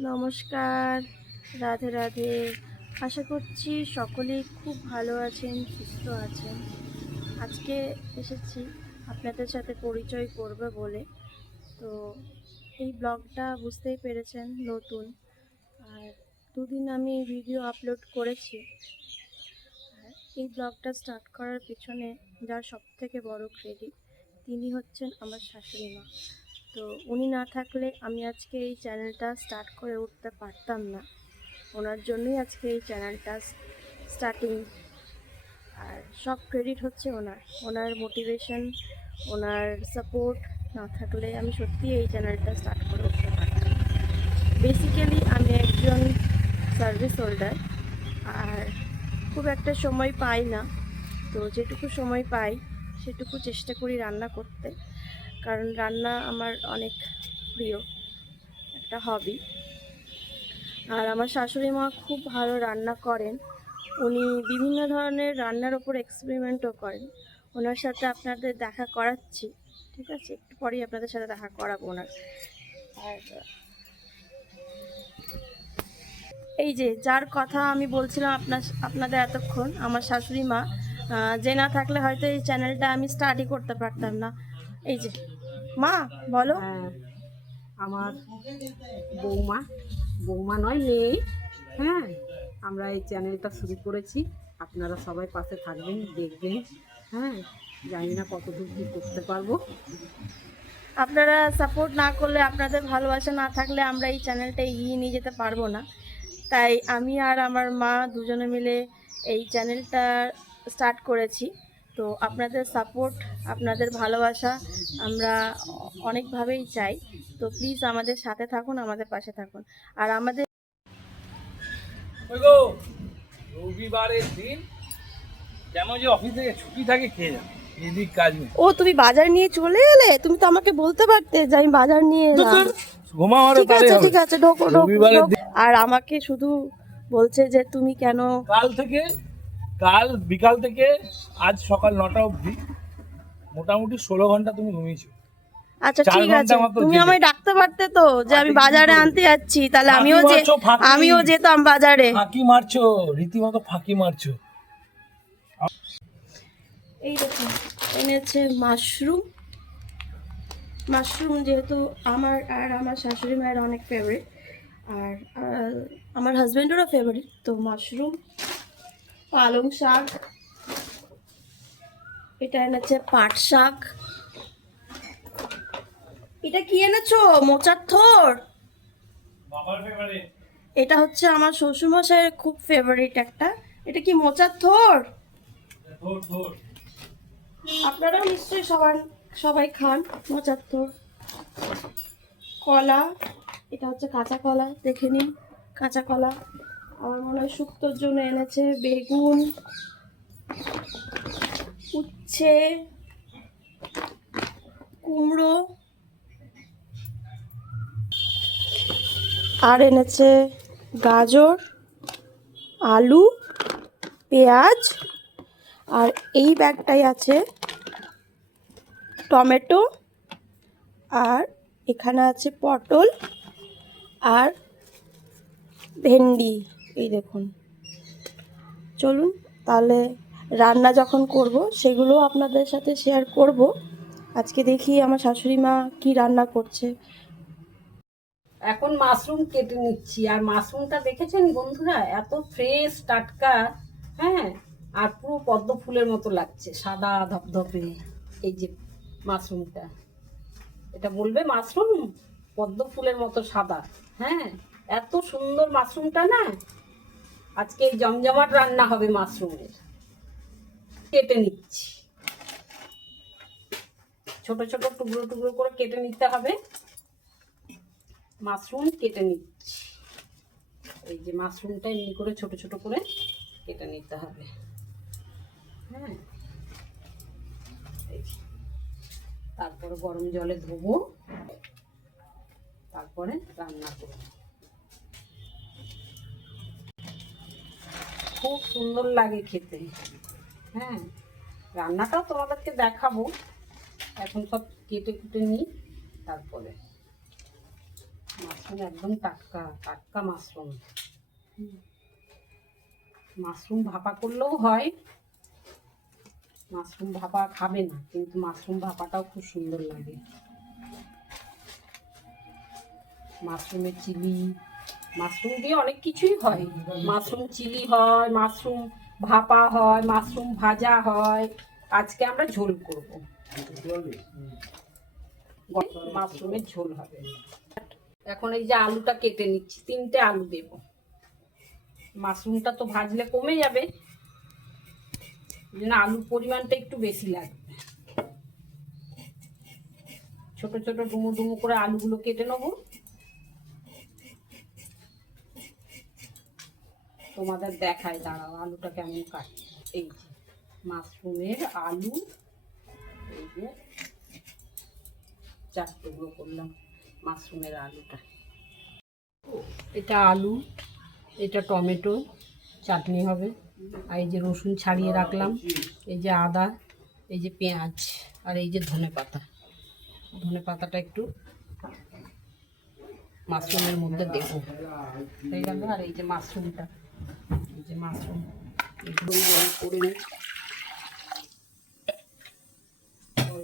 নমস্কার, রাধে রাধে। আশা করছি সকলেই খুব ভালো আছেন, সুস্থ আছেন। আজকে এসেছি আপনাদের সাথে পরিচয় করবে বলে। তো এই ব্লগটা বুঝতেই পেরেছেন, নতুন। আর দুদিন আমি ভিডিও আপলোড করেছি। এই ব্লগটা স্টার্ট করার পিছনে যার সব থেকে বড় ক্রেডিট, তিনি হচ্ছেন আমার শাশুড়ি মা। তো উনি না থাকলে আমি আজকে এই চ্যানেলটা স্টার্ট করে উঠতে পারতাম না। ওনার জন্যই আজকে এই চ্যানেলটা স্টার্টিং আর সব ক্রেডিট হচ্ছে ওনার। ওনার মোটিভেশন ওনার সাপোর্ট না থাকলে আমি সত্যি এই চ্যানেলটা স্টার্ট করে উঠতে পারতাম বেসিক্যালি আমি একজন সার্ভিস হোল্ডার আর খুব একটা সময় পাই না। তো যেটুকু সময় পাই, সেটুকু চেষ্টা করি রান্না করতে। কারণ রান্না আমার অনেক প্রিয়, একটা হবি আর আমার শাশুড়ি মা খুব ভালো রান্না করেন। উনি বিভিন্ন ধরনের রান্নার ওপর এক্সপেরিমেন্টও করেন। ওনার সাথে আপনাদের দেখা করাচ্ছি, ঠিক আছে? একটু পরেই আপনাদের সাথে দেখা করাবো ওনার। আর, এই যে যার কথা আমি বলছিলাম আপনার আপনাদের এতক্ষণ, আমার শাশুড়ি মা যে না থাকলে হয়তো এই চ্যানেলটা আমি স্টাডি করতে পারতাম না। এই যে মা বলো। হ্যাঁ আমার বৌমা বৌমা নয় মেয়ে। হ্যাঁ আমরা এই চ্যানেলটা শুরু করেছি। আপনারা সবাই পাশে থাকবেন দেখবেন। হ্যাঁ জানি না কতদূর কী করতে পারব। আপনারা সাপোর্ট না করলে আপনাদের ভালোবাসা না থাকলে আমরা এই চ্যানেলটা এগিয়ে নিয়ে যেতে পারব না। তাই আমি আর আমার মা দুজনে মিলে এই চ্যানেলটা স্টার্ট করেছি। তো আপনাদের সাপোর্ট আপনাদের ভালোবাসা আমরা অনেকভাবেই চাই। তো প্লিজ আমাদের সাথে থাকুন আমাদের পাশে থাকুন। আর আমাদের রবিবারের দিন যেমন যে অফিস থেকে ছুটি থাকে খেয়ে যাবে এদিক কাজ ও তুমি বাজার নিয়ে চলে এলে? তুমি তো আমাকে বলতে পারতে যে আমি বাজার নিয়ে এলাম। ঠিক আছে ঠিক আছে ঢোকো ঢোকো ঢোকো। আর আমাকে শুধু বলছে যে তুমি কেন কাল থেকে কাল বিকাল থেকে আজ সকাল নটা অবধি মোটামুটি ষোলো ঘণ্টা তুমি ঘুমিয়েছো। আচ্ছা ঠিক আছে। তুমি আমায় ডাকতে পারতে তো যে আমি বাজারে আনতে যাচ্ছি তাহলে আমিও যে আমিও যেতাম বাজারে। ফাঁকি মারছো রীতিমতো ফাঁকি মারছো। এই দেখুন এনেছে মাশরুম। মাশরুম যেহেতু আমার আর আমার শাশুড়ি মায়ের অনেক ফেভারিট আর আমার হাজব্যান্ডেরও ফেভারিট তো মাশরুম পালং শাক এটা এনেছে পাট শাক। এটা কি এনেছো? মোচার থোর? এটা হচ্ছে আমার শ্বশুরমশাইয়ের খুব ফেভারিট একটা। এটা কি মোচার থোর? আপনারাও নিশ্চয়ই সবার সবাই খান মোচার থোর। কলা এটা হচ্ছে কাঁচা কলা দেখে নিন কাঁচা কলা। আমার মনে হয় শুক্তোর জন্য এনেছে বেগুন, উচ্ছে, কুমড়ো, আর এনেছে গাজর, আলু, পেঁয়াজ, আর এই ব্যাগটাই আছে টমেটো, আর এখানে আছে পটল, আর ভেন্ডি। এই দেখুন। চলুন, তাহলে রান্না যখন করব, সেগুলো আপনাদের সাথে শেয়ার করব। আজকে দেখি আমার শাশুড়ি মা কী রান্না করছে। এখন মাশরুম কেটে নিচ্ছি। আর মাশরুমটা দেখেছেন বন্ধুরা? এত ফ্রেশ টাটকা হ্যাঁ? আর পুরো পদ্ম ফুলের মতো লাগছে, সাদা ধপধপে। এই যে মাশরুমটা। এটা বলবে মাশরুম? পদ্ম ফুলের মতো সাদা হ্যাঁ? এত সুন্দর মাশরুমটা না? আজকে এই জমজমাট রান্না হবে মাশরুমের। কেটে নিচ্ছি। ছোট ছোট টুকরো টুকরো করে কেটে নিতে হবে। মাশরুম কেটে নিচ্ছি। এই যে মাশরুমটা এমনি করে ছোট ছোট করে কেটে নিতে হবে। হ্যাঁ। তারপরে গরম জলে ধোবো। তারপরে রান্না করব। খুব সুন্দর লাগে খেতে। হ্যাঁ রান্নাটাও তোমাদেরকে দেখাবো। এখন সব কেটে কুটে নিই, তারপরে। মাশরুম একদম টাটকা টাটকা মাশরুম। মাশরুম ভাপা করলেও হয়, মাশরুম ভাপা খাবে না, কিন্তু মাশরুম ভাপাটাও খুব সুন্দর লাগে। মাশরুমের চিলি মাশরুম দিয়ে অনেক কিছুই হয়। মাশরুম চিলি হয়, মাশরুম ভাপা হয়, মাশরুম ভাজা হয়। আজকে আমরা ঝোল করব। মাশরুমের ঝোল হবে। এখন এই যে আলুটা কেটে নিচ্ছি, তিনটে আলু দেব। মাশরুমটা তো ভাজলে কমে যাবে। জন্য আলুর পরিমাণটা একটু বেশি লাগবে ছোট ছোট ডুমো ডুমো করে আলুগুলো কেটে নেব। তোমাদের দেখায় দাঁড়াও, আলুটা কেমন কাটছে। এই যে, মাশরুমের আলু, এই যে চার টুকরো করলাম মাশরুমের আলুটা। এটা আলু, এটা টমেটো, চাটনি হবে। আর এই যে রসুন ছাড়িয়ে রাখলাম, এই যে আদা, এই যে পেঁয়াজ, আর এই যে ধনে পাতা। ধনে পাতাটা একটু মাশরুমের মধ্যে দেবো। হয়ে গেল, আর এই যে মাশরুমটা। যে মাশরুম। এগুলো গরম করে নিই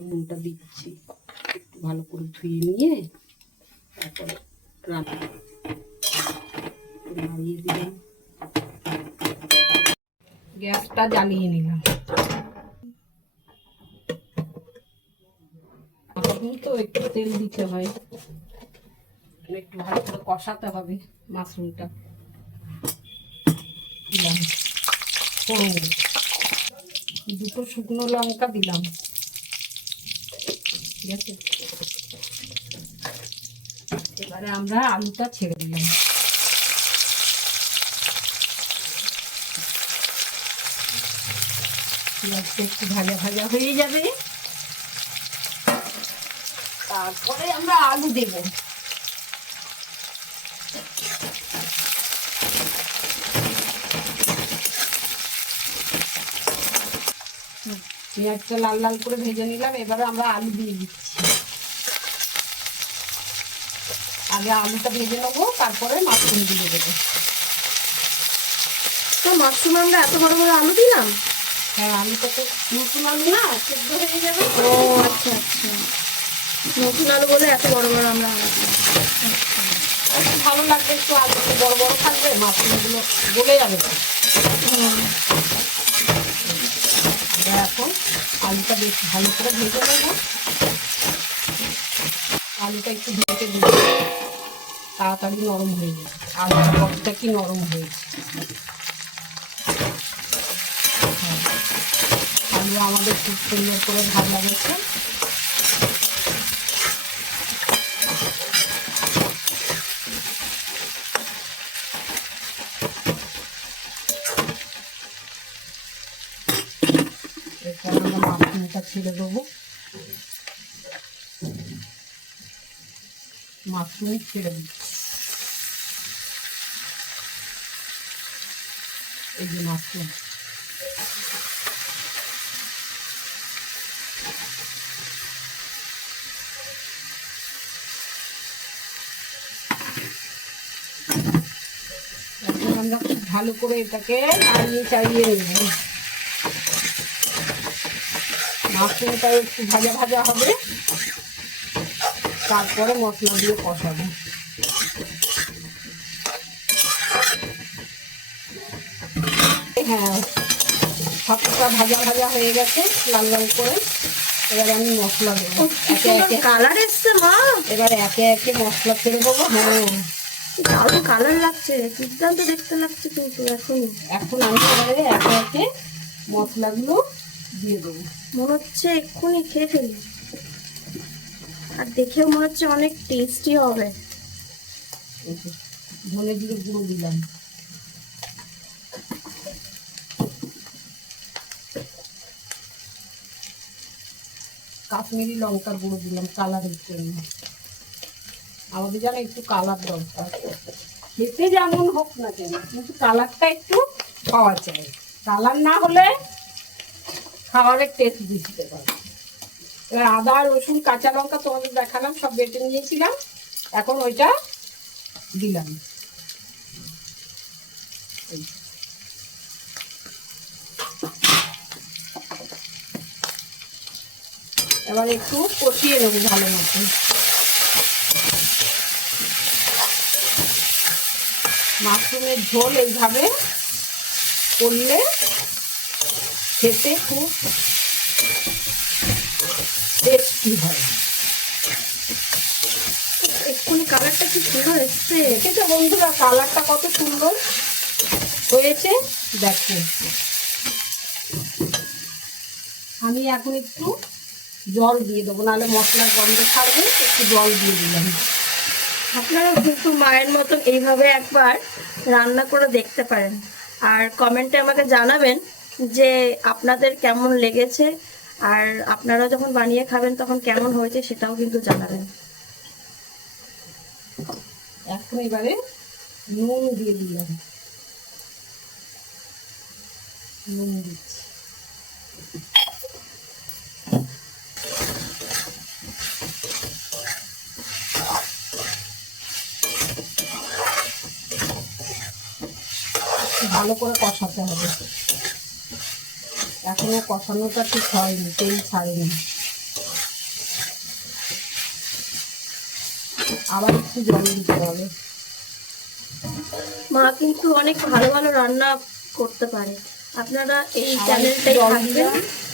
নুনটা দিচ্ছি। একটু ভালো করে ধুয়ে নিয়ে তারপরে রান্না নাড়িয়ে দিলাম। গ্যাসটা জ্বালিয়ে নিলাম। তো একটু তেল দিতে হয়। একটু ভালো করে কষাতে হবে মাশরুমটা। ফোড়ন দুটো শুকনো লঙ্কা দিলাম। ঠিক আছে? এবারে আমরা আলুটা ছেড়ে দিলাম। একটু ভাজা ভাজা হয়ে যাবে। তারপরে আমরা আলু দেবো। পেঁয়াজটা লাল লাল করে ভেজে নিলাম এবারে আমরা আলু দিয়ে দিচ্ছি। আগে আলুটা ভেজে নেব তারপরে মাশরুম দিয়ে দেবো। তো মাশরুম আমরা এত বড় বড় আলু দিলাম? হ্যাঁ আলুটা তো নতুন আলু না সেদ্ধ হয়ে যাবে। ও আচ্ছা আচ্ছা। নতুন আলু বলে এত বড় বড় আমরা আলু ভালো লাগবে একটু আলু বড় বড় থাকবে মাশরুমগুলো গলে যাবে তো হুম। আমরা এখন আলুটা বেশ ভালো করে ভেজে নেব। আলুটা একটু ভেজে দিই তাড়াতাড়ি নরম হয়ে যাবে আলুটা কতটা কি নরম হয়েছে। হ্যাঁ। আলু আমাদের খুব সুন্দর করে ভালো লাগছে এরপর আমরা মাশরুমটা ছেড়ে দেবো মাশরুম ছেড়ে দিচ্ছি এই যে এখন আমরা খুব ভালো করে এটাকে চাড়িয়ে নেব। মাশরুমটা একটু ভাজা ভাজা হবে। তারপরে মশলা দিয়ে কষাবো। হ্যাঁ সবটা ভাজা ভাজা হয়ে গেছে লাল লাল করে। এবার আমি মশলা দেবো। একে একে কালার এসছে মা। এবার একে একে মশলা ছেড়ে দেবো। হ্যাঁ। দারুণ কালার লাগছে দুর্দান্ত দেখতে লাগছে কিন্তু এখনই। এখন আমি এবারে একে একে মশলাগুলো দিয়ে দেবো। মনে হচ্ছে এক্ষুনি খেয়ে ফেলি। আর দেখেও মনে হচ্ছে অনেক টেস্টি হবে। এই যে ধনে জিরে গুঁড়ো দিলাম। কাশ্মীরি লঙ্কার গুঁড়ো দিলাম কালারের জন্য। আমাদের যেন একটু কালার দরকার। খেতে যেমন হোক না কেন, কিন্তু কালারটা একটু পাওয়া চাই কালার না হলে খাবারের টেস্ট বুঝতে পারে এবার আদা, রসুন, কাঁচা লঙ্কা তোমাদের দেখালাম, সব বেটে নিয়েছিলাম। এখন ওইটা দিলাম। এবার একটু কষিয়ে নেব ভালো মতো মাশরুমের ঝোল এইভাবে করলে খেতে খুব টেস্টি হয়? এক্ষুনি কালারটা কি সুন্দর এসছে? দেখেছ বন্ধুরা কালারটা কত সুন্দর। হয়েছে? দেখো। আমি এখন একটু জল দিয়ে দেবো নাহলে মশলার গন্ধ ছাড়বে একটু জল দিয়ে দিলাম। আপনারা কিন্তু মায়ের মতন এইভাবে একবার রান্না করে দেখতে পারেন। আর কমেন্টে আমাকে জানাবেন যে আপনাদের কেমন লেগেছে আর আপনারা যখন বানিয়ে খাবেন তখন কেমন হয়েছে সেটাও কিন্তু জানাবেন। এখন এবারে নুন দিয়ে দিলাম। নুন দিচ্ছি। ভালো করে কষাতে হবে। এখনও কষানোটা ঠিক হয়নি তেল ছাড়েনি। আবার একটু জল দিতে হবে। মা কিন্তু অনেক ভালো ভালো রান্না করতে পারে। আপনারা এই চ্যানেলটাই থাকবেন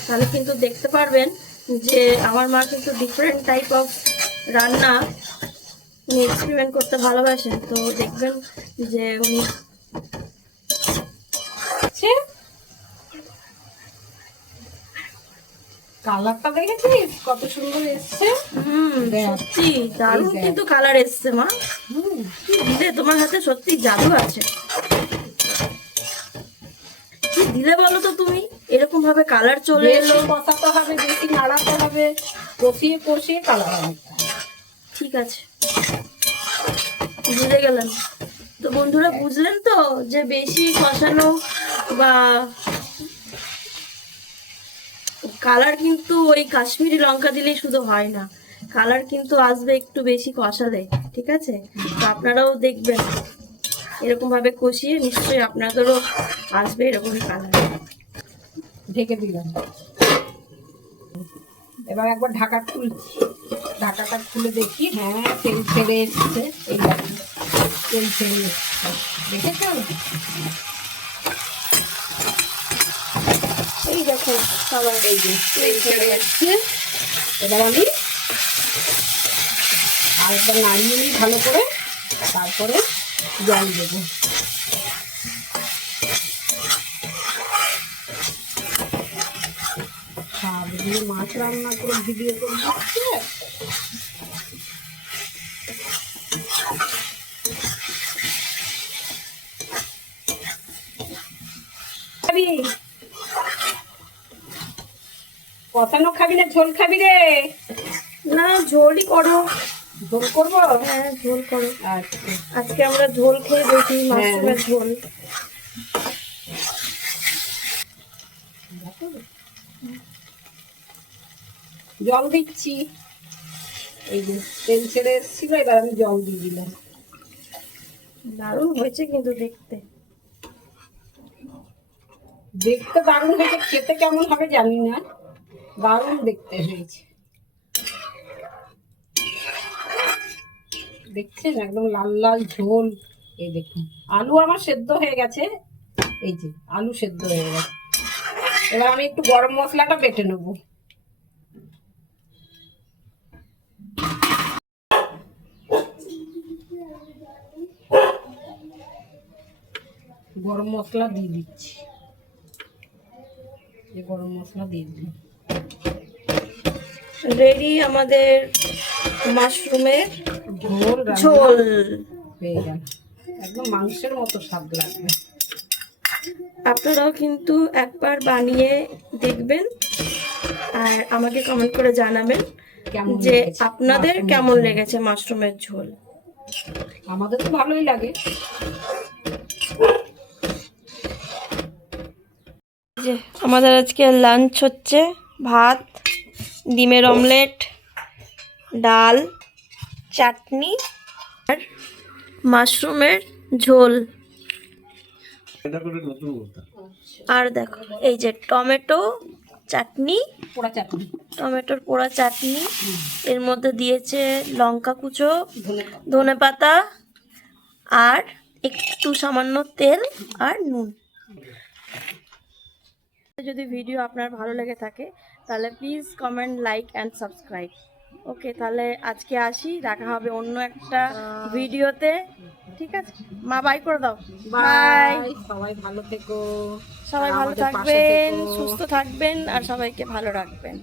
তাহলে কিন্তু দেখতে পারবেন যে আমার মা কিন্তু ডিফারেন্ট টাইপ অফ রান্না উনি এক্সপেরিমেন্ট করতে ভালোবাসেন। তো দেখবেন যে উনি কালারটা দেখেছিস? কত সুন্দর এসছে। হুম দেখ। সত্যি দারুণ কিন্তু কালার এসছে মা। দিলে? তোমার হাতে সত্যি জাদু আছে। কি দিলে বলো তো তুমি? এরকম ভাবে কালার চলে এলো। কষাতে হবে বেশি নাড়াতে হবে কষিয়ে কষিয়ে কালার হবে। ঠিক আছে। বুঝে গেলেন তো বন্ধুরা বুঝলেন তো যে বেশি কষানো বা কালার কিন্তু ওই কাশ্মীরি লঙ্কা দিলেই শুধু হয় না। কালার কিন্তু আসবে একটু বেশি কষালে, ঠিক আছে? তো আপনারাও দেখবেন। এরকম ভাবে কষিয়ে নিশ্চয়ই আপনাদেরও আসবে এরকম কালার ঢেকে দিলাম। এবার একবার ঢাকা খুলছি। ঢাকাটা খুলে দেখি। হ্যাঁ তেল ছেড়ে এসছে। এই তেল ছেড়ে এসছে। এই দেখো সবাই এই যে। ছেড়ে এসছে এবার আমি আরেকবার নাড়িয়ে নিই ভালো করে তারপরে জল দেবো। সব দিয়ে মাছ রান্না করে ভিডিও করে দিচ্ছে খাবি কষানো খাবি না ঝোল খাবি রে? না ঝোলই করো। ঝোল করব? হ্যাঁ ঝোল করো। আচ্ছা। আজকে আমরা ঝোল খেয়ে দেখি মাশরুমের ঝোল। জল দিচ্ছি। এই যে তেল ছেড়ে এসেছিল এবার আমি জল দিয়ে দিলাম। দারুণ হয়েছে কিন্তু দেখতে। দেখতে দারুণ হয়েছে খেতে কেমন হবে জানি না। দারুণ দেখতে হয়েছে। দেখছেন? একদম লাল লাল ঝোল। এই দেখুন। আলু আমার সেদ্ধ হয়ে গেছে। এই যে, আলু সেদ্ধ হয়ে গেছে। এবার আমি একটু গরম মশলাটা বেটে নেব। গরম মশলা দিয়ে দিচ্ছি। গরম মশলা দিয়ে দিই রেডি আমাদের মাশরুমের ঝোল ঝোল। হয়ে গেল। একদম মাংসের মতো স্বাদ লাগবে। আপনারাও কিন্তু একবার বানিয়ে দেখবেন আর আমাকে কমেন্ট করে জানাবেন যে আপনাদের কেমন লেগেছে মাশরুমের ঝোল? আমাদের তো ভালোই লাগে। আমাদের আজকে লাঞ্চ হচ্ছে ভাত ডিমের অমলেট ডাল চাটনি আর মাশরুমের ঝোল। আর দেখো এই যে টমেটো চাটনি পোড়া চাটনি। টমেটোর পোড়া চাটনি এর মধ্যে দিয়েছে লঙ্কা কুচো ধনে ধনে পাতা আর একটু সামান্য তেল আর নুন। যদি ভিডিও আপনার ভালো লেগে থাকে তাহলে please comment like and subscribe okay তাহলে আজকে আসি দেখা হবে অন্য একটা ভিডিওতে। ঠিক আছে? মা বাই করে দাও। বাই বাই সবাই ভালো থেকো। সবাই ভালো থাকবেন সুস্থ থাকবেন আর সবাইকে ভালো রাখবেন।